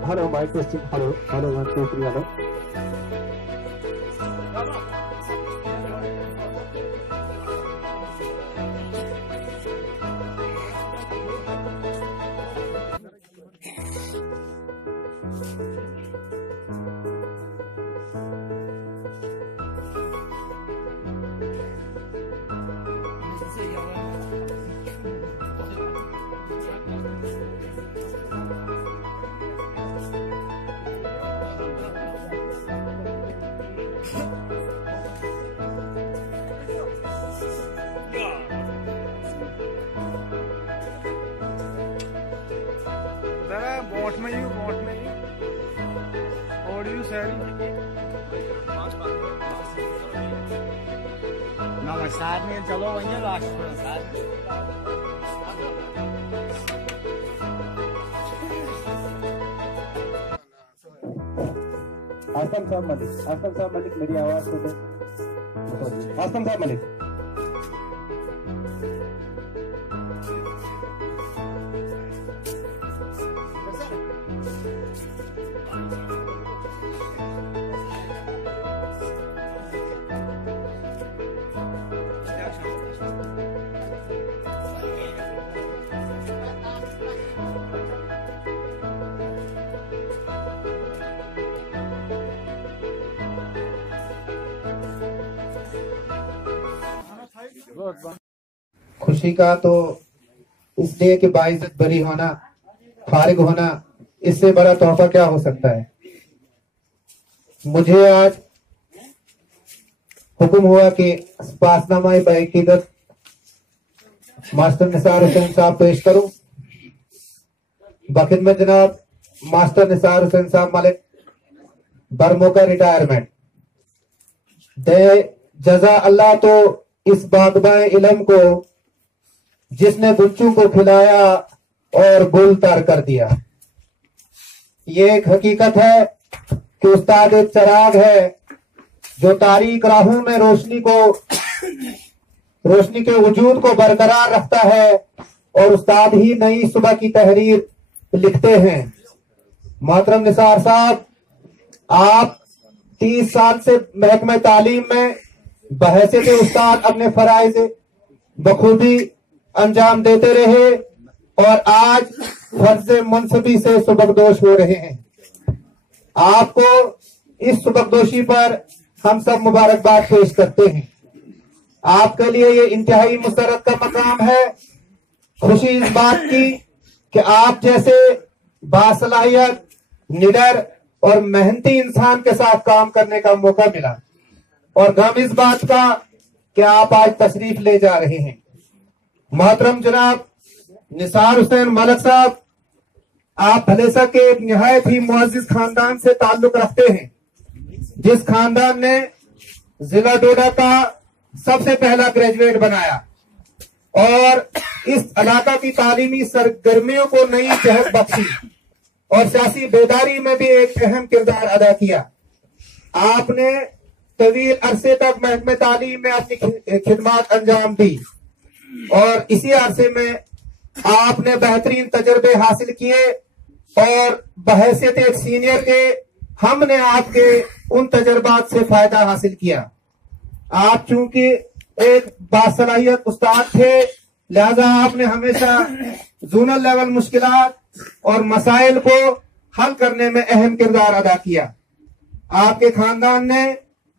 Hello, mic testing. Hello, 1, 2, 3, hello. साथ में चलो वहीं लास्ट में साथ आसम साहब मलिक मेरी आवाज सुने। आसम साहब मलिक खुशी का तो इसलिए कि बाइज्जत बरी होना, फारिग होना, इससे बड़ा तोहफा क्या हो सकता है। मुझे आज हुक्म हुआ कि पासनामा बाक़ीदत मास्टर निसार हुसैन साहब पेश करूं। बखिदमत जनाब मास्टर निसार हुसैन साहब मलिक बरमौका रिटायरमेंट दे जजा अल्लाह तो इस बागबाए इल्म को जिसने बच्चों को खिलाया और गुल तर कर दिया। ये एक हकीकत है कि उस्ताद एक चराग है जो तारीक राहों में रोशनी के वजूद को बरकरार रखता है और उस्ताद ही नई सुबह की तहरीर लिखते हैं। मोहतरम निसार साहब, आप 30 साल से महकमा तालीम में बहैसियत उस्ताद अपने फराइज बखूबी अंजाम देते रहे और आज फर्ज मुनसबी से सुबकदोश हो रहे हैं। आपको इस सुबकदोशी पर हम सब मुबारकबाद पेश करते हैं। आपके लिए ये इंतहाई मुसरत का मकाम है। खुशी इस बात की कि आप जैसे बासलाहियत, निडर और मेहनती इंसान के साथ काम करने का मौका मिला और गम इस बात का कि आप आज तशरीफ ले जा रहे हैं। मोहतरम जनाब निसार हुसैन मलिक साहब, आप भलेसा के एक निहायत ही मुअज़्ज़िज़ खानदान से ताल्लुक रखते हैं, जिस खानदान ने जिला डोडा का सबसे पहला ग्रेजुएट बनाया और इस इलाका की तालीमी सरगर्मियों को नई जहत बख्शी और सियासी बेदारी में भी एक अहम किरदार अदा किया। आपने तवील अरसे तक महकमे तालीम में अपनी खिदमत अंजाम दी और इसी अरसे में आपने बेहतरीन तजर्बे हासिल किए और बहैसियत एक सीनियर के हमने आपके उन तजर्बात से फायदा हासिल किया। आप चूंकि एक बासलाहियत उस्ताद थे, लिहाजा आपने हमेशा जोनल लेवल मुश्किलात और मसाइल को हल करने में अहम किरदार अदा किया। आपके खानदान ने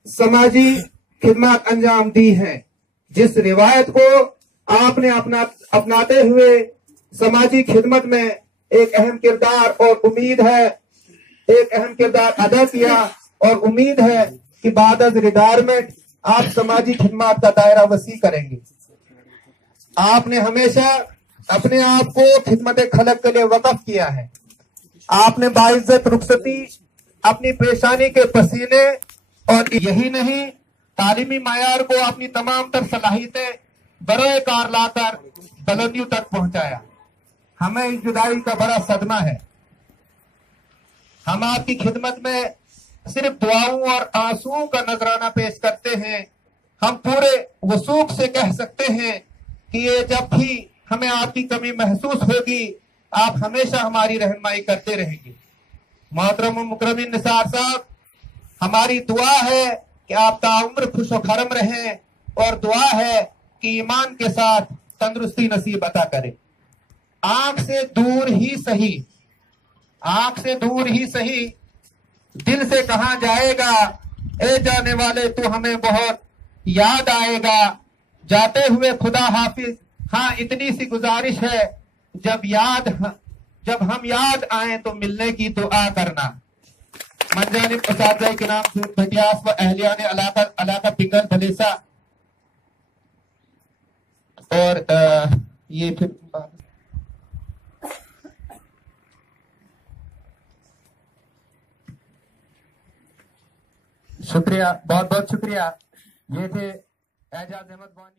समाजी खिदमत अंजाम दी है, जिस रिवायत को आपने अपनाते हुए समाजी खिदमत में एक अहम किरदार और उम्मीद है एक अहम किरदार अदा किया और उम्मीद है कि बाद अज रिटायरमेंट आप समाजी खिदमत का दायरा वसी करेंगे। आपने हमेशा अपने आप को खिदमत खलक के लिए वक़्फ किया है। आपने बाइज्जत रुखसती अपनी पेशानी के पसीने और यही नहीं तालीमी मायार को अपनी तमाम तर सलाहियतें बरोए कार लाकर बुलंदियों तक पहुंचाया। हमें इस जुदाई का बड़ा सदमा है। हम आपकी खिदमत में सिर्फ दुआओं और आंसुओं का नजराना पेश करते हैं। हम पूरे वसूख से कह सकते हैं कि ये जब भी हमें आपकी कमी महसूस होगी आप हमेशा हमारी रहनुमाई करते रहेंगे। मोहतरम मुकर्रमीन निसार साहब, हमारी दुआ है कि आप ताउम्र खुश व खरम रहें और दुआ है कि ईमान के साथ तंदुरुस्ती नसीब अता करें। आंख से दूर ही सही, आंख से दूर ही सही, दिल से कहा जाएगा ए जाने वाले तू हमें बहुत याद आएगा। जाते हुए खुदा हाफिज, हाँ इतनी सी गुजारिश है जब हम याद आए तो मिलने की दुआ करना। मंजानिब उस्ताद के नाम से भटियास व अहलियान अलाका पिंगल भलेसा और ये फिर शुक्रिया, बहुत बहुत शुक्रिया। ये थे एजाज अहमद वानी।